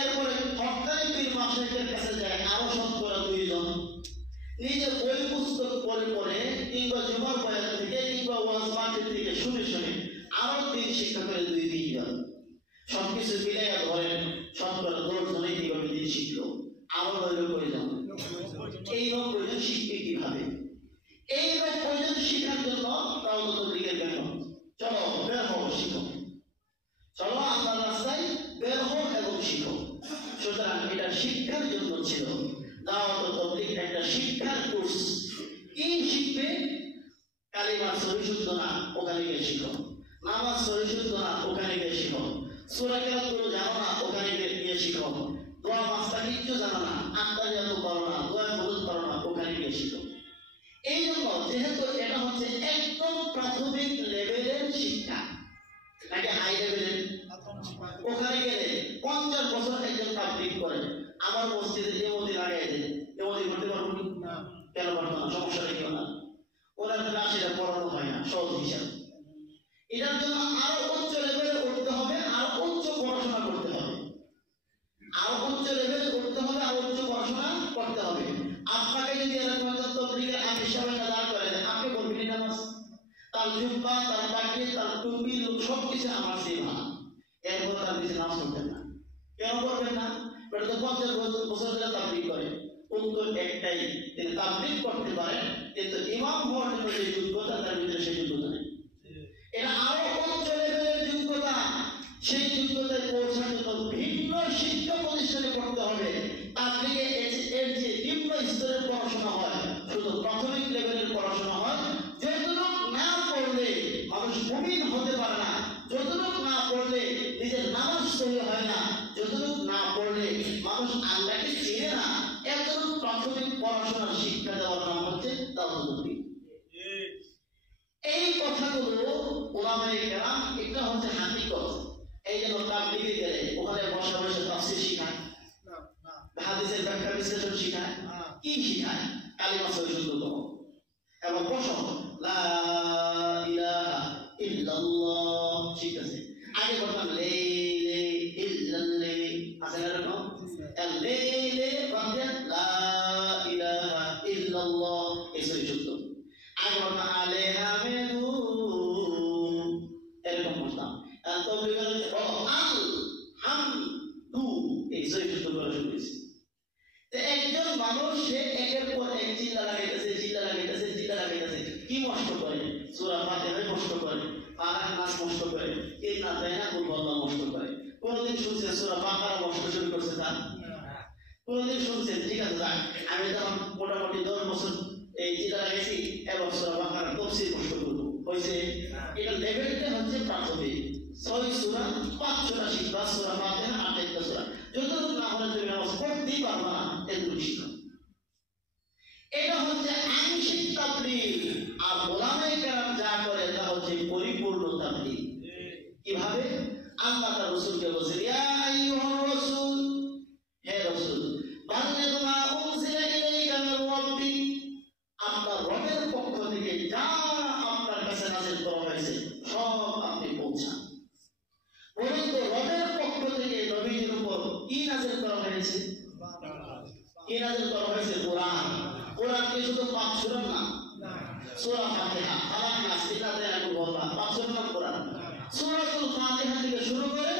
এরপরে হকানি পীর মাশায়েখের কাছে যায় আরো শতকরা 2 জন, নিজে বই পুস্তক পড়ে পড়ে কিংবা জুমার বয়ান থেকে কিংবা ওয়াজ মাহফিল থেকে শুনে শুনে আরো 3 শিক্ষকের 2 জন, সবকিছু মিলাইয়া ধরেন শতকরা 10 জনে কিভাবে দিন শিখলো। আরো হইল কয়জন? এই 90 জন শিখবে কিভাবে? এই 90 জন শিখার জন্য দাওয়াত তাবলীগের বেতন। চলো বের হও, শিখো, চলো আল্লাহর রাস্তায় বের হও এবং শিখো। সুতরাং এটা শিক্ষার জন্য ছিল। দাওয়াত তাবলীগ একটা শিক্ষার কোর্স। কি শিখবে? কালিমা সহি শুদ্ধ না, ওখানে গিয়ে শিখো। নামাজ সহি শুদ্ধ না, ওখানে গিয়ে শিখো। সূরা কেরাত গুলো জানো না, ওখানে গিয়ে শিখো। দোয়া মাস্তা কিচ্ছু জানো না, আত্মারিয়াত পারো না, দোয়া কবুল পারো না, ওখানে গিয়ে শিখো। এই জন্য যেহেতু এটা হচ্ছে একদম প্রাথমিক লেভেলের শিক্ষা, নাকি হাই লেভেলের, ওখানে গেলে 50 বছর একজন তাবলীগ করে আমার মসজিদে এমনি লাগাই দেন, এমনি করতে পারবো না? কেন পারবো না? সমস্যা রেখে না, ওনার রাশিটা পড়ানো হয় না সহজ হিসাব। এটার জন্য আরো উচ্চ লেভেলে উঠতে হবে, আরো উচ্চ পড়াশোনা করতে হবে, আরো উচ্চ লেভেলে উঠতে হবে, আরো উচ্চ পড়াশোনা করতে হবে। আপনাকে যদি এরকম তাবলীগের আমির সাহেব দাঁড় করে দেন, আপনি বলবেন নামাজ, তার জুব্বা, তার পাগড়ি, তার টুপি সবকিছু আমার সেই ভালো, এরপর তার কিছু নামাজ পড়বেন না। কেন করবেন না? এটা তো 50 বছর ধরে তাবলীগ করে। উত্তর একটাই, তিনি তাবলীগ করতে পারেন কিন্তু ইমাম হওয়ার জন্য যে যোগ্যতা তার ভিতরে সেই যোগ্যতা নেই। এটা আরো উচ্চ লেভেলের যোগ্যতা। সেই যোগ্যতায় পৌঁছার জন্য ভিন্ন শিক্ষা প্রতিষ্ঠানে পড়তে হবে। তাবলীগে এর যে নিম্ন স্তরের পড়াশোনা হয়, শুধু প্রাথমিক লেভেলের পড়াশোনা হয়। যতটুক না পড়লে মানুষ মুমিন হতে পারে না, যতটুক না পড়লে নিজের নামাজ সহি হয় না, যতটুক না পড়লে মানুষ আল্লাহকে চিনে না, এত প্রাথমিক পড়াশোনার শিক্ষা দেওয়ার নাম হচ্ছে তাওহীদ। এই কথাগুলো ওলামায়ে কেরাম, এটা হচ্ছে হাকিকত। এই জন্য তাবলীগে গেলে ওখানে বসে বসে তাফসীর শিখায়, হাদিসের ব্যাখ্যা বিশ্লেষণ শিখায়, কি শিখায়? কালিমা সহিশুদ্ধতম এবং বসো লা ইলাহা ইল্লাল্লাহ শিখতেছে। আগে বলতাম লে লে ইল্লাল্লে, আছে না এরকম? লে লে বাদে লা ইলাহা ইল্লাল্লাহ, এই সহিশুদ্ধ। আগে বলতাম আলেহা মেনু, এরকম বলতাম। তবলিগ আল হামদু, এই সহিশুদ্ধ করে শুনেছি। একজন মানুষ সে একের পর এক জিল্লা লাগাইতেছে, জিল্লা লাগাইতেছে, জিল্লা লাগাইতেছে। কি নষ্ট করে? সূরা ফাতিহা নষ্ট করে, ফালাক নাস নষ্ট করে, ইন্না তাইনা কুল আল্লাহ নষ্ট করে। কোনদিন শুনছেন সূরা বাকারা নষ্ট শুরু করছে? তা কোনদিন শুনছেন? ঠিক আছে, যাক, আমি যখন মোটামুটি 10 বছর এই জিল্লা লাগাইছি, এবার সূরা বাকারা তাফসীর নষ্ট করব, হইছে? এটা লেভেলটা হচ্ছে প্রাথমিক। 6 সূরা 5 শিখবা, সূরা ফাতিহা 8টা সূরা, যতটুকু না হলে তুমি নামাজ পড়তেই পারবা না, এগুলো শিখো। এটা হচ্ছে আংশিক তাবলীগ। আর ওলামায়ে কেরাম যা করে তা হচ্ছে পরিপূর্ণ তাবলীগ। কিভাবে? আল্লাহ তার রাসূলকে বলেছে, ইয়া আইয়ুহার রাসূল, হে রাসূল, বাল্লিগ মা উনজিলা ইলাইকা মির রাব্বিক, আপনার রবের পক্ষ থেকে যা আপনার কাছে নাযিল করা হয়েছে সব আপনি পৌঁছান। বলুন তো, রবের পক্ষ থেকে নবীর উপর কি নাযিল করা হয়েছে? কি নাযিল করা হয়েছে? কোরআন। কোরআন কি শুধু 5 সূরা না? সূরা ফাতিহা, ফালাক নাস, ইন্না তাইনা কুল আল্লাহ, 5 সূরা না কোরআন? সূরাতুল ফাতিহা থেকে শুরু করে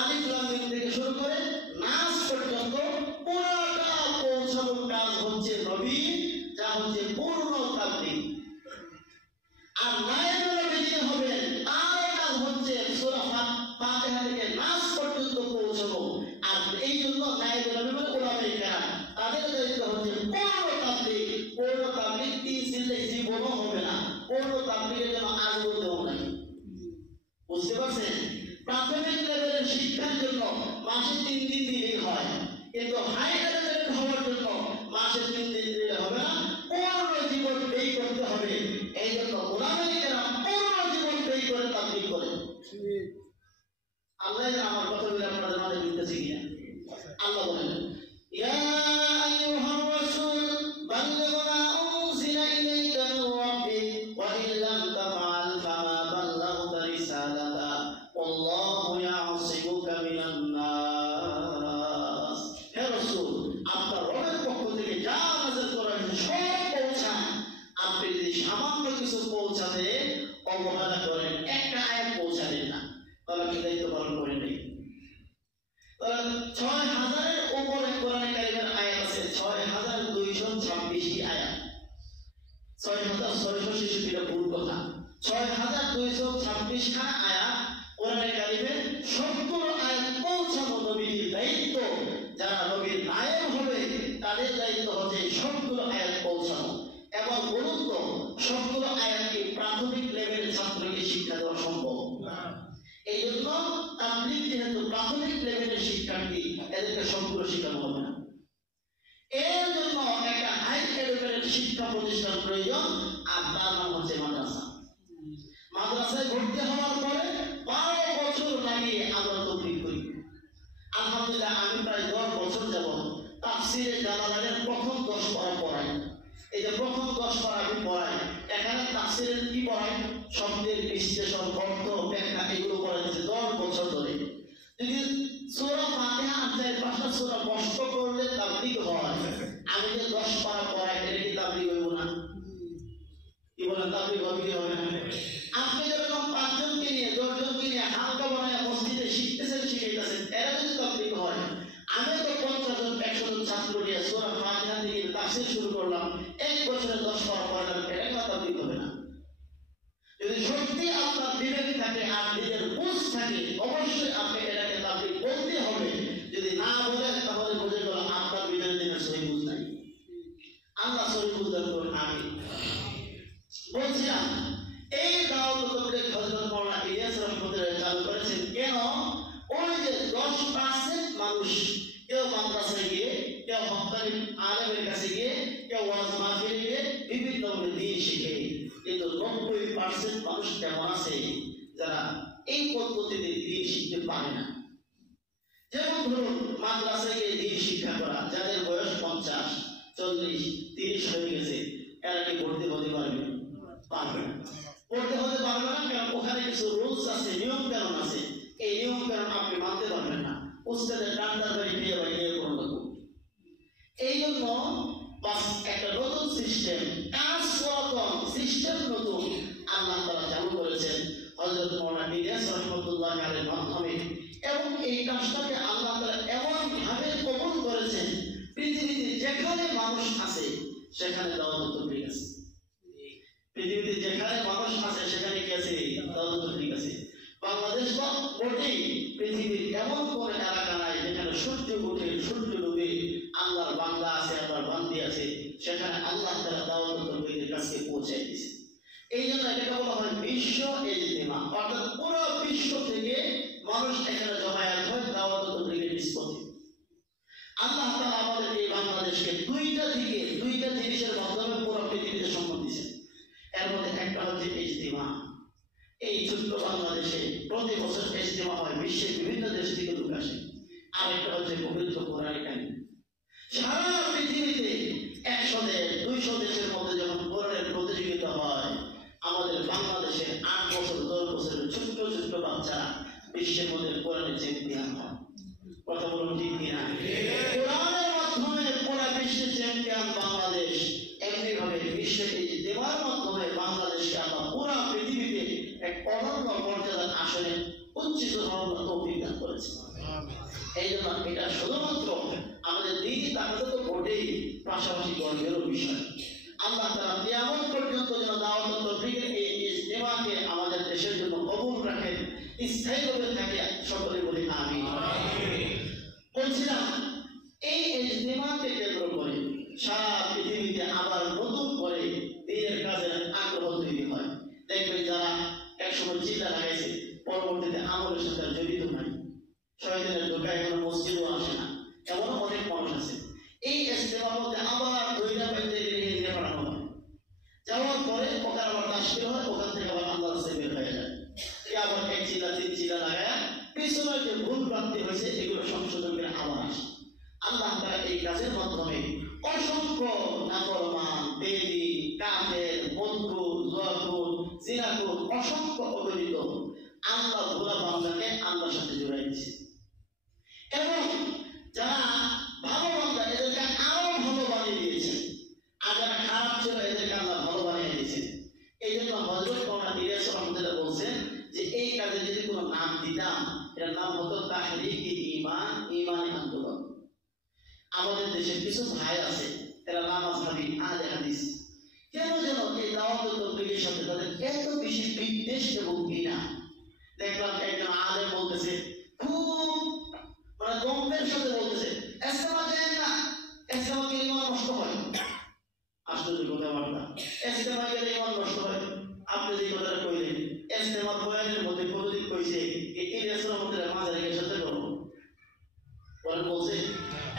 আলিফ লাম মিম থেকে শুরু করে নাস পর্যন্ত পুরোটা পৌঁছানোর কাজ হচ্ছে নবী, যা হচ্ছে পূর্ণ তাবলীগ। আর নায়েবে নবী যিনি হবেন, তার কাজ হচ্ছে সূরা ফাতিহা থেকে নাস পর্যন্ত পৌঁছানো। আর এই জন্য নায়েবে নবী মানে ওলামায়ে কেরাম, তাদের দায়িত্ব হচ্ছে পূর্ণ তাবলীগ। পূর্ণ তাবলীগ জীবনও হবে না, পূর্ণ তাবলীগের জন্য আজীবনও নাই। বুঝতে পারছেন? প্রাথমিক লেভেলের শিক্ষার জন্য মাসে 3 দিন দিলেই হয়, কিন্তু হাই লেভেলের হওয়ার জন্য মাসে 3 দিন দিলে হবে না, পূর্ণ জীবন ব্যয় করতে হবে। এই জন্য ওলামায়ে কেরাম পূর্ণ জীবন ব্যয় করে তাবলীগ করেন। আল্লাহ আমার কথাগুলো আপনাদের মাঝে বলতেছি কিনা? আল্লাহ বলেন, ইয়া আইয়ুহার রাসূল বাল্লিগ মা উনজিলা ইলাইকা মির রাব্বিক ওয়া ইন লাম তাফআল ফামা বাল্লাগতা রিসালাতা ওয়াল্লাহু ইয়াসিমুকা মিনান নাস। হে রাসূল, আপনার রবের পক্ষ থেকে যা নাযিল করা হয়েছে সব পৌঁছান। আপনি যদি সামান্য কিছু পৌঁছাতে অবহেলা করেন, একটা আয়াত পৌঁছালেন না, তাহলে কি দায়িত্ব পালন করে নেই? 6000-এর উপরে কোরআনে কারিমের আয়াত আছে, 6226টি আয়াত। 6666টা ভুল কথা। 6226 খানা আয়াত কোরআনে কারিমের 70 আয়াত পৌঁছানো নবীর দায়িত্ব। যারা নবীর নায়েব হবে তাদের দায়িত্ব হচ্ছে 70 আয়াত পৌঁছানো। এবং বলুন তো, 70 আয়াত কি প্রাথমিক লেভেলের ছাত্রকে শিক্ষা দেওয়া সম্ভব? এই জন্য তাবলীগ যেহেতু প্রাথমিক লেভেলের শিক্ষার্থী, এদেরকে সম্পূর্ণ শিক্ষা হবে না। এর জন্য একটা হাই লেভেলের শিক্ষা প্রতিষ্ঠান প্রয়োজন, আর তার নাম হচ্ছে মাদ্রাসা। মাদ্রাসায় ভর্তি হওয়ার পরে 12 বছর লাগিয়ে আমরা তাবলীগ করি। আলহামদুলিল্লাহ, আমি প্রায় 10 বছর যাবত তাফসীরে জালালাইনের প্রথম 10 পারা পড়াই। এই যে প্রথম 10 পারা আমি পড়াই, এখানে তাফসীরের কি পড়াই? শব্দের বিশ্লেষণ, অর্থ, ব্যাখ্যা, এগুলো পড়াইছে 10 বছর ধরে। যদি সূরা ফাতিহা আর 4-5টা সূরা কষ্ট করলে তাবলীগ হয়, আমি যে 10 পারা পড়াই, এটা কি তাবলীগ হইব না? কি বলেন, তাবলীগ হবে কি হবে না? আপনি যেরকম 5 জনকে নিয়ে 10 জনকে নিয়ে হালকা বানায় মসজিদে শিখতেছেন, শিখাইতেছেন, এরা যদি তাবলীগ হয়, আমি তো 50 জন 100 জন ছাত্র নিয়ে সূরা ফাতিহা থেকে তাফসীর শুরু করলাম, 1 বছরে 10 পারা পড়ালাম, এটা কি তাবলীগ হবে না? যদি সত্যি আপনার বিবেক থাকে আর নিজের বুঝ থাকে, অবশ্যই আপনি এটাকে তাবলীগ বলতে হবে। যদি না বলেন তাহলে বুঝে গেল আপনার বিবেক দিনের সহি বুঝ নাই। আল্লাহ সহি বুঝ দান করুন, আমিন। বলছিলাম, এই দাওয়াত তাবলীগ হযরত মাওলানা ইলিয়াস রাহমাতুল্লাহ চালু করেছেন কেন? ওই যে 10% মানুষ, ওয়াজ মাহফিলে বিভিন্ন দিন শিখে, কিন্তু 90% মানুষ কেমন আছে যারা এই পদ্ধতিতে দিন শিখতে পারে না। যেমন ধরুন মাদ্রাসায় গিয়ে দিন শিক্ষা করা, যাদের বয়স 50, 40, 30 হয়ে গেছে, এরা কি পড়তে হতে পারবে? পারবে না। পড়তে হতে পারবে না, কারণ ওখানে কিছু রুলস আছে, নিয়ম কানুন আছে। এই নিয়ম কানুন আপনি মানতে পারবেন না। উস্তাদের ডান্ডার বাড়ি খেয়ে কোনো লাগবে। এই জন্য একটা নতুন সিস্টেম, কাজ করার সিস্টেম নতুন আল্লাহ তাআলা চালু করেছেন হযরত মাওলানা ইলিয়াস রাহমাতুল্লাহ আলাইহির মাধ্যমে। এবং এই কাজটাকে আল্লাহ তাআলা এমন ভাবে কবুল করেছেন, পৃথিবীতে যেখানে মানুষ আছে সেখানে দাওয়াত তবলীগ আছে। পৃথিবীতে যেখানে মানুষ আছে সেখানে কি আছে? দাওয়াত তবলীগ আছে। বাংলাদেশ তো বটেই, পৃথিবীর এমন কোন এলাকা নাই যেখানে সূর্য ওঠে সূর্য ডুবে আল্লাহর বান্দা আছে, আল্লাহর বান্দি আছে, সেখানে আল্লাহ তাআলা দাওয়াত তবলীগের কাছে পৌঁছায় দিয়েছে। এই জন্য এটাকে বলা হয় বিশ্ব ইজতিমা, অর্থাৎ পুরো বিশ্ব থেকে মানুষ এখানে জমায়েত হয় দাওয়াত তবলীগের নিষ্পত্তি। আল্লাহ তাআলা আমাদের এই বাংলাদেশকে দুইটা জিনিসের মাধ্যমে পুরো পৃথিবীতে সম্মান দিয়েছেন। এর মধ্যে একটা হচ্ছে ইজতিমা। এই ছোট্ট বাংলাদেশে প্রতি বছর ইজতিমা হয়, বিশ্বের বিভিন্ন দেশ থেকে লোক আসে। আর একটা হচ্ছে পবিত্র কোরআন কারীম। সারা পৃথিবীতে 100 দেশ 200 দেশের মধ্যে যখন কোরআনের প্রতিযোগিতা হয়, আমাদের বাংলাদেশে 8 বছর 10 বছরের ছোট্ট ছোট্ট বাচ্চারা বিশ্বের মধ্যে কোরআনের চ্যাম্পিয়ন হয়। কথা বলুন ঠিক কিনা? কোরআনের মাধ্যমে পুরো বিশ্বের চ্যাম্পিয়ন বাংলাদেশ। এমনি ভাবে বিশ্বের ইজতিমার মাধ্যমে বাংলাদেশকে আল্লাহ পুরো পৃথিবীতে এক অনন্য মর্যাদার আসনে উচ্চিত হওয়ার তৌফিক দান করেছেন। এই জন্য এটা শুধুমাত্র আমাদের দিনই তাকাতে তো বটেই, পাশাপাশি গর্বেরও বিষয়। আল্লাহ তাআলা কিয়ামত পর্যন্ত যেন দাওয়াত তবলীগের এই ইজতিমাকে আমাদের দেশের জন্য কবুল রাখেন, স্থায়ীভাবে থাকে। সকলে বলি আমিন। বলছিলাম এই ইজতিমাকে কেন্দ্র করে সারা পৃথিবীতে আবার নতুন করে দিনের কাজের আগ্রহ তৈরি হয়। দেখবেন যারা একসময় চিন্তা লাগাইছে, পরবর্তীতে আমলের সাথে জড়িত নাই, শয়তানের ধোঁকায় কোনো মসজিদও আসে না, এমন অনেক মানুষ আছে। এই ইজতিমার মধ্যে আবার দইরা বাইতে নিয়ে পাঠানো হয়। যাওয়ার পরে ওখানে আবার তাশকিল হয়, ওখান থেকে আবার আল্লাহর রাস্তায় বের হয়ে যায়। আবার 1 চিলা 3 চিলা লাগায় পিছনে যে ভুল প্রাপ্তি হয়েছে এগুলো সংশোধন করে আবার আসে। আল্লাহ তাআলা এই কাজের মাধ্যমে অসংখ্য নাফরমান, বেদী, কাফের, বন্ধু, জুয়াখোর, জিনাখোর, অসংখ্য অগণিত আল্লাহ ভোলা বান্দাকে আল্লাহর সাথে জড়াই দিয়েছে। এবং যারা ভালো বান্দা এদেরকে আরো ভালো বানিয়ে দিয়েছে, আর যারা খারাপ ছিল এদেরকে আল্লাহ ভালো বানিয়ে দিয়েছে। এই জন্য হযরত মাওলানা ইলিয়াস রাহমাতুল্লাহ বলছেন যে এই কাজে যদি কোনো নাম দিতাম, এর নাম হতো তাহরিকি ঈমান, ঈমানি আন্দোলন। আমাদের দেশে কিছু ভাই আছে, এরা নামাজহাবী আহলে হাদিস, কেন যেন এই দাওয়াত তবলীগের সাথে তাদের এত বেশি বিদ্বেষ এবং ঘৃণা। দেখলাম একজন আলেম বলতেছে, খুব গম্ভীর সাথে বলতেছে, ইসলামে যায় না, ইসলামে ঈমান নষ্ট হয়। আশ্চর্য কথাবার্তা, ইসলামে গেলে ঈমান নষ্ট হয়। আপনি যে কথাটা কইলেন, ইসলামের বয়ানের মধ্যে কোনদিন কইছে এই ইলিয়াস রাহমাতুল্লাহ মাজারে সাথে করো বলেন? বলছে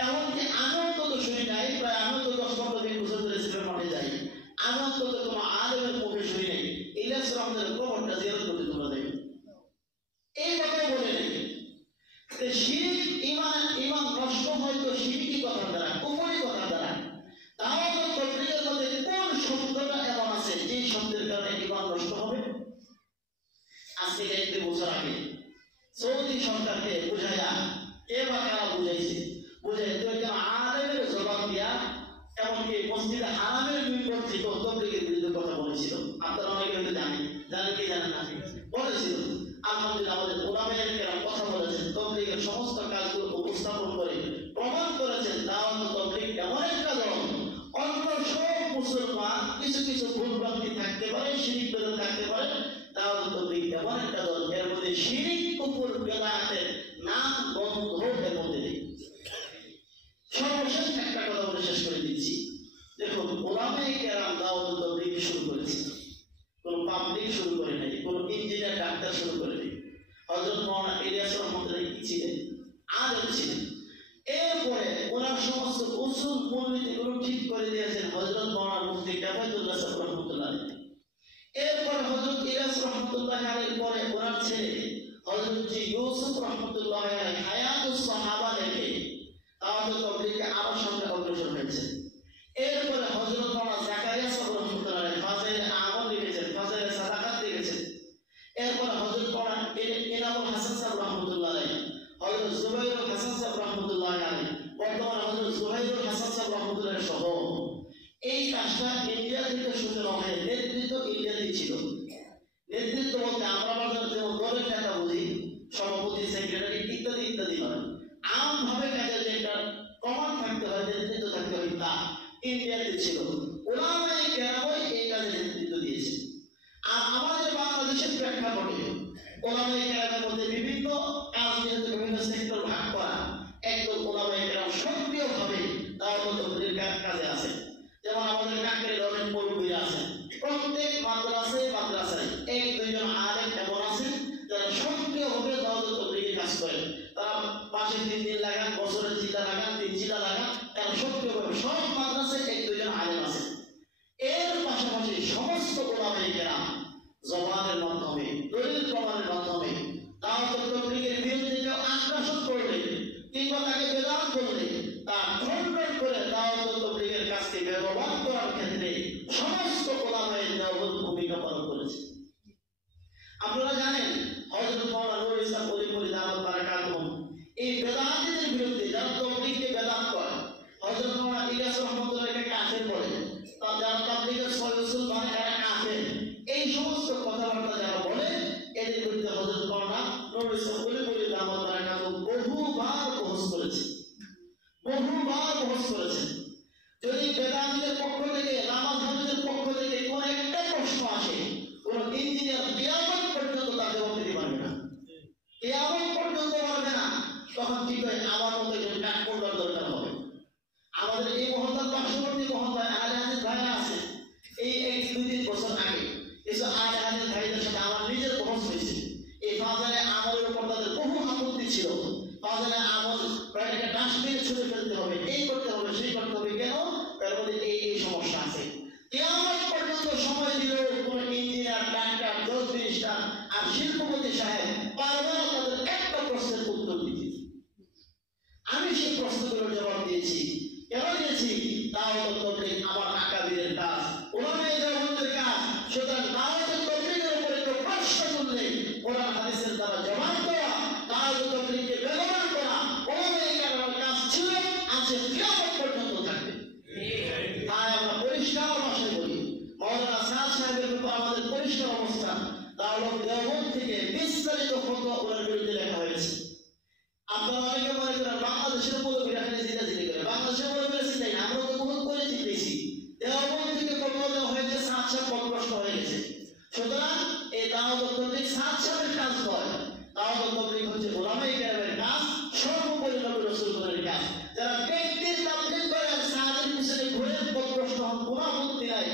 এমনকি আনন্দ তো শুনি নাই, প্রায় আনন্দ 10-15 দিন বছর ধরে ইসলামের মাঠে যাই, আনন্দ তো কোনো আলেমের মুখে শুনি নাই ইলিয়াস রাহমাতুল্লাহ কবরটা জিয়ারত করতে তোমরা যাই। এই কথা বলে নাই শিরক ঈমান নষ্ট হয় তো শিরকি কথার দ্বারা, কুফরি কথার দ্বারা। দাওয়াত তবলীগের মধ্যে কোন শব্দটা এমন আছে যে শব্দের কারণে ঈমান নষ্ট হবে? আজকে 1 বছর আগে সৌদি সরকারকে বুঝাইয়া কে বা কারা বুঝাইছে, বুঝাই তো একজন আলেমের জবাব দিয়া এমনকি মসজিদে হারামের মিম্বর থেকে তবলীগের বিরুদ্ধে কথা বলেছিল। আপনারা অনেকে হয়তো জানেন কি জানেন না, বলেছিল। আলহামদুলিল্লাহ আমাদের উলামায়ে কেরাম কথা বলেছেন, তবলীগের সমস্ত কাজগুলো উপস্থাপন করে প্রমাণ করেছেন দাওয়াত তবলীগ এমন একটা দল, অন্য সব মুসলমান কিছু কিছু ভুল ভ্রান্তি থাকতে পারে, শিরক বেদাত থাকতে পারে, দাওয়াত তবলীগ এমন একটা দল এর মধ্যে শিরক, কুফর, বেদাতের নাম গন্ধ এর মধ্যে নেই। সর্বশেষ একটা কথা বলে শেষ করে দিচ্ছি। দেখুন, উলামায়ে কেরাম দাওয়াত তবলীগ শুরু করেছে, কোন পাবলিক শুরু করে নাই, কোন ইঞ্জিনিয়ার ডাক্তার শুরু করে নাই। হযরত মাওলানা ইলিয়াস রাহমাতুল্লাহ কি ছিলেন? মূলনীতিগুলো ঠিক করে দিয়েছেন হযরত মাওলানা মুফতি কাফায়তুল্লাহ সাহেব রাহমাতুল্লাহ আলাইহি। এরপর হযরত ইলিয়াস রাহমাতুল্লাহ আলাইহির পরে ওনার ছেলে হযরত জি ইউসুফ রাহমাতুল্লাহ আলাইহি হায়াতুস সাহাবা লিখে দাওয়াত তাবলীগে আরো সামনে অগ্রসর হয়েছে। এরপরে হযরত মাওলানা জাকারিয়া সাহেব রাহমাতুল্লাহ আলাইহি ফাজাইল আমল লিখেছেন, ফাজাইল সাদাকাত লিখেছেন। এরপরে হযরত মাওলানা ইনামুল হাসান সাহেব রাহমাতুল্লাহ আলাইহি, হযরত জুবাইরুল হাসান সাহেব রাহমাতুল্লাহ আলাইহি, বর্তমানে হযরত জুবাইরুল হাসান সাহেব রাহমাতুল্লাহ সহ এই কাজটা ইন্ডিয়া থেকে শুরু হয়ে নেতৃত্ব ইন্ডিয়াতেই ছিল। নেতৃত্ব বলতে আমরা বাজার যেমন দলের নেতা বুঝি, সভাপতি, সেক্রেটারি ইত্যাদি ইত্যাদি নয়, আমভাবে কাজের যে একটা কমান্ড থাকতে হয়, নেতৃত্ব থাকতে হয়, তা ইন্ডিয়াতে ছিল। উলামায়ে কেরামই এই কাজে নেতৃত্ব দিয়েছে। আর আমাদের বাংলাদেশের প্রেক্ষাপটে উলামায়ে কেরামের মধ্যে বিভিন্ন কাজ, যেহেতু বিভিন্ন সেক্টর ভাগ করা, একদম উলামায়ে কেরাম সক্রিয়ভাবে দাওয়াত তাবলীগের কাজে আছে। যেমন আমাদের কাকের অনেক মুরব্বীরা আছেন, প্রত্যেক মাদ্রাসায় এক দুইজন আলেম এমন আছেন যারা সক্রিয়ভাবে দাওয়াত তাবলীগের কাজ করেন। তারা মাসে 3 দিন লাগান, বছরে জিল্লা লাগান, 3 জিল্লা লাগান, তারা সক্রিয়ভাবে সব মাদ্রাসায় এক দুইজন আলেম আছেন। এর পাশাপাশি সমস্ত উলামায়ে কেরাম জবানের মাধ্যমে, দলিল প্রমাণের মাধ্যমে দাওয়াত তাবলীগের বিরুদ্ধে কেউ আগ্রাসন করলে কিংবা তাকে বেদাত বললে তা খণ্ডন করে দাওয়াত তাবলীগের কাজকে ব্যবহার করার ক্ষেত্রে সমস্ত উলামায়ে দেওবন্দ ভূমিকা পালন করেছে। আপনারা জানেন হযরত মাওলানা নুরুল ইসলাম ওলিপুরি দাওয়াত বারাকাতুহু এই বেদাতীদের বিরুদ্ধে, যারা তাবলীগকে বেদাত করে, হযরত মাওলানা ইলিয়াস রহমাতুল্লাহকে কাফের বলে, যারা তাবলীগের সয়সুল মানে এরা কাফের, এই সমস্ত কথাবার্তা যারা বলে, এদের বিরুদ্ধে হযরত মাওলানা নুরুল ইসলাম ওলিপুরি দাওয়াত বারাকাতুহু বহুবার বহস করেছে। যদি বেদান্তের পক্ষ থেকে, নামাজের পক্ষ থেকে কোন একটা প্রশ্ন আসে, কোন ইঞ্জিনিয়ার কিয়ামত পর্যন্ত তার জবাব দিতে পারবে না, কিয়ামত পর্যন্ত পারবে না, তখন কি করে আমার মতো একজন কাঠমোড়ার দরকার হবে। আমাদের এই মহল্লার পার্শ্ববর্তী মহল্লায় আলে হাদিস ভাইরা আছে। এই 1-2 বছর আগে কিছু আলে হাদিস ভাইদের সাথে আমার নিজের বহস হয়েছে। এই ফাজালে আমলের উপর তাদের বহু আপত্তি ছিল। ফাজালে আমল প্রায় একটা ডাস্টবিন ছুঁড়ে ফেলতে হবে, এই করতে হবে, সেই করতে হবে, কেন? তার মধ্যে এই সমস্যা আছে। কিয়ামত পর্যন্ত সময় দিলেও কোন ইঞ্জিনিয়ার, ডাক্তার, জজ, মিনিস্টার আর শিল্পপতি সাহেব পারবে না তাদের একটা প্রশ্নের উত্তর দিতে। আমি সেই প্রশ্নগুলোর জবাব দিয়েছি। কেন দিয়েছি? দাওয়াত তাবলীগ আমার আকাবিরের কাজ, উলামায়ে দেওবন্দের কাজ। সুতরাং দাওয়াত তাবলীগের উপরে কেউ প্রশ্ন করলে কোরআন হাদিসের দ্বারা জবাব দেওয়া, দাওয়াত তাবলীগকে ব্যবহার করা উলামায়ে কেরামের কাজ ছিল, আছে, কিয়ামত পর্যন্ত থাকবে। তাই আমরা পরিষ্কার ভাষায় বলি, মাওলানা সাদ সাহেবের ব্যাপারে আমাদের পরিষ্কার অবস্থান। দাওয়াত দেওবন্দ থেকে বিস্তারিত ফতোয়া ওনার বিরুদ্ধে লেখা হয়েছে। আপনারা অনেকে মনে করেন বাংলাদেশের মৌলবীরা খালি জিতাজিতি করে, বাংলাদেশের মৌলবীরা জিতাই না, আমরা তো বহুত করে জিতেছি। দেওবন্দ থেকে ফতোয়া দেওয়া হয়েছে, সাদ সাহেব পথভ্রষ্ট হয়ে গেছে। সুতরাং এই দাওয়াত তাবলীগ সাদ সাহেবের কাজ নয়, দাওয়াত তাবলীগ হচ্ছে উলামায়ে কেরামের কাজ, সর্বোপরি নবী রাসূলের কাজ। যারা ব্যক্তির তাবলীগ করেন, সাদের পিছনে ঘুরে পথভ্রষ্ট হন, কোনো আপত্তি নাই।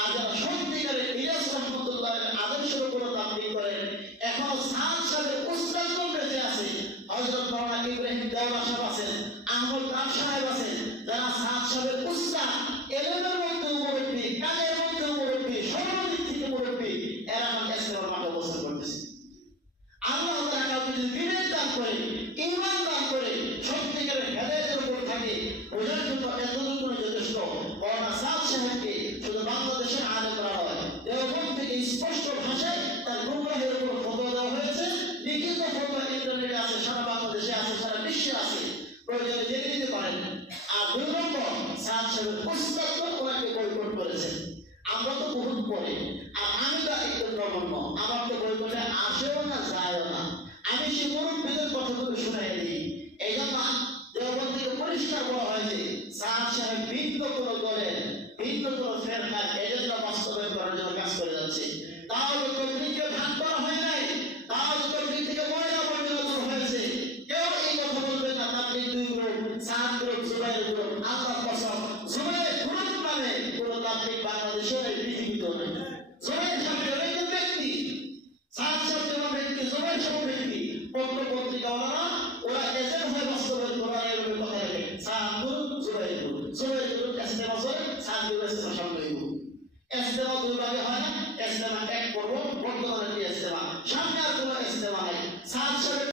আর যারা সত্যিকারের ইলিয়াস রহমাতুল্লাহের আদর্শের উপর তাবলীগ করেন, এখনো সাদ সাহেবের উস্তাদগণ বেঁচে আছে। হযরত মাওলানা ইব্রাহিম দেওলা সাহেব আছেন, আহমদ রাম সাহেব আছেন, যারা সাদ সাহেবের উস্তাদ, এলেমের মধ্যে মুরব্বী, কাজের মধ্যে মুরব্বী, সর্বদিক থেকে মুরব্বী, এরা আমাকে ইসলামের মাঠে অবস্থান করতেছে। আল্লাহ তাআলা কাউকে যদি বিবেক দান করে, ঈমান দান করে, সত্যিকারের হেদায়েতের উপর থাকে, বোঝার জন্য এতটুকু যথেষ্ট। মাওলানা সাদ সাহেবকে শুধু বাংলাদেশের আলেম করা হয়, দেওবন্দ থেকে স্পষ্ট ভাষায় তার গুমরাহের উপর ফতোয়া দেওয়া হয়েছে। লিখিত ফতোয়া ইন্টারনেটে আছে, সারা বাংলাদেশে আছে, সারা বিশ্বে আছে, প্রয়োজনে জেনে নিতে পারেন। আর 2 নম্বর, সাদ সাহেবের উস্তাদগণ ওনাকে বয়কট করেছেন। আমরা তো বহুত পরে, আর আমি তো একদম নগণ্য, আমার তো বয়কটে আসেও না, যায়ও না। আমি সেই মুরব্বীদের কথাগুলো শুনাই দিই। এই জন্য দেওবন্দ থেকে পরিষ্কার বলা হয় যে সাদ সাহেব ভিন্ন কোনো দলের, ভিন্ন কোনো ফেরকার এজেন্ডা বাস্তবায়ন করার জন্য কাজ করে যাচ্ছে। দাওয়াত তাবলীগকে ভাগ করা হয় নাই, দাওয়াত তাবলীগ থেকে ময়লা পরিণত হয়েছে। কেউ এই কথা বলবেন না তাবলীগ 2 গ্রুপ, সাদ গ্রুপ, জুবাইর গ্রুপ। আল্লাহর কসম, জুবাইর গ্রুপ নামে কোনো তাবলীগ বাংলাদেশে নেই, পৃথিবীতেও নেই। জুবাইর সাহেব একজন ব্যক্তি, সাদ সাহেব যেমন ব্যক্তি, জুবাইর সাহেব ব্যক্তি। পত্র পত্রিকাওয়ালারা ওরা সবাই গেল ইস্তেমা করে সাত দিন ইস্তেমা সামনে হইব ইস্তেমা দুই ভাগে হয় না ইস্তেমা এক করব